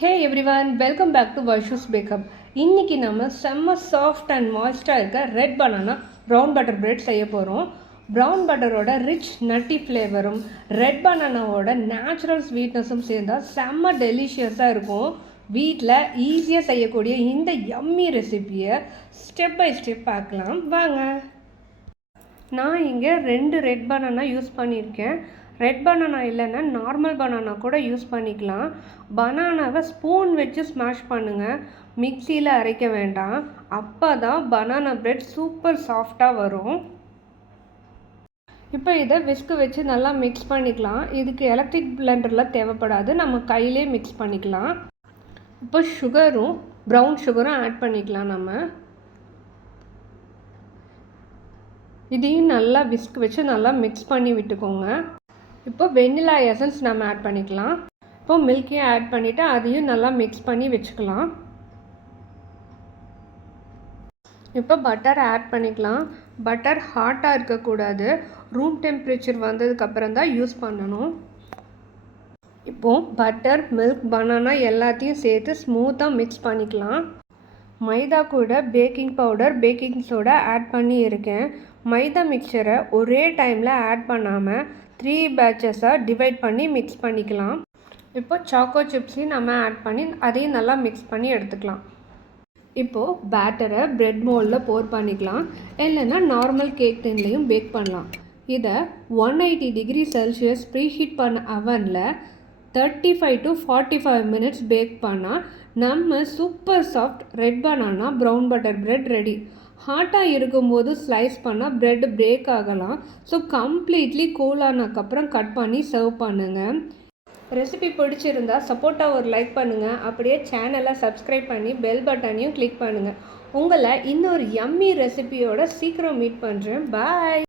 Hey everyone, welcome back to Varshu's bake up. இன்றைக்கி நம்ம செம்ம சாஃப்ட் அண்ட் மாய்ஸ்டாக இருக்க red banana brown butter bread செய்ய போகிறோம். ப்ரௌன் பட்டரோட ரிச் நட்டி ஃப்ளேவரும் ரெட் பனானாவோட நேச்சுரல் ஸ்வீட்னஸும் சேர்ந்தால் செம்ம டெலிஷியஸாக இருக்கும். வீட்டில் ஈஸியாக செய்யக்கூடிய இந்த யம்மி ரெசிபியை ஸ்டெப் பை ஸ்டெப் பார்க்கலாம் வாங்க. நான் இங்கே 2 ரெட் பனானா யூஸ் பண்ணியிருக்கேன். ரெட் பனானா இல்லைன்னா நார்மல் பனானா கூட யூஸ் பண்ணிக்கலாம். பனானாவை ஸ்பூன் வச்சு ஸ்மாஷ் பண்ணுங்கள், மிக்சியில் அரைக்க வேண்டாம். அப்போ தான் பனானா பிரெட் சூப்பர் சாஃப்டாக வரும். இப்போ இதை விஸ்கு வச்சு நல்லா மிக்ஸ் பண்ணிக்கலாம். இதுக்கு எலக்ட்ரிக் பிளெண்டரில் தேவைப்படாது, நம்ம கையிலே மிக்ஸ் பண்ணிக்கலாம். இப்போ சுகரும் ப்ரௌன் சுகரும் ஆட் பண்ணிக்கலாம். நம்ம இதையும் நல்லா விஸ்க் வச்சு நல்லா மிக்ஸ் பண்ணி விட்டுக்கோங்க. இப்போ வெண்ணிலா எசன்ஸ் நம்ம ஆட் பண்ணிக்கலாம். இப்போ மில்க்கையும் ஆட் பண்ணிவிட்டு அதையும் நல்லா மிக்ஸ் பண்ணி வச்சுக்கலாம். இப்போ பட்டர் ஆட் பண்ணிக்கலாம். பட்டர் ஹாட்டாக இருக்கக்கூடாது, ரூம் டெம்பரேச்சர் வந்ததுக்கப்புறம் தான் யூஸ் பண்ணணும். இப்போது பட்டர், மில்க், பனானா எல்லாத்தையும் சேர்த்து ஸ்மூத்தாக மிக்ஸ் பண்ணிக்கலாம். மைதா கூட baking powder, baking soda add பண்ணி இருக்கேன். மைதா மிக்சரை ஒரே டைமில் ஆட் பண்ணாமல் 3 பேட்சஸாக டிவைட் பண்ணி மிக்ஸ் பண்ணிக்கலாம். இப்போ சாக்கோ சிப்ஸையும் நம்ம ஆட் பண்ணி அதையும் நல்லா மிக்ஸ் பண்ணி எடுத்துக்கலாம். இப்போது பேட்டரை பிரெட் மோல்டில் போர் பண்ணிக்கலாம், இல்லைன்னா நார்மல் கேக் டின்லையும் பேக் பண்ணலாம். இதை 180 டிகிரி செல்சியஸ் ப்ரீஹீட் பண்ண அவனில் 35 to 45 மினிட்ஸ் பேக் பண்ணால் நம்ம super soft red banana brown butter bread ready. ஹாட்டாக இருக்கும்போது ஸ்லைஸ் பண்ணால் பிரெட் பிரேக் ஆகலாம். ஸோ கம்ப்ளீட்லி கூல் ஆனதுக்கப்புறம் கட் பண்ணி சர்வ் பண்ணுங்கள். ரெசிபி பிடிச்சிருந்தா சப்போர்ட்டாக ஒரு லைக் பண்ணுங்கள். அப்படியே சேனலை சப்ஸ்கிரைப் பண்ணி பெல் பட்டனையும் கிளிக் பண்ணுங்கள். உங்களை இன்னொரு யம்மி ரெசிபியோட சீக்கிரம் மீட் பண்ணுறேன். பாய்.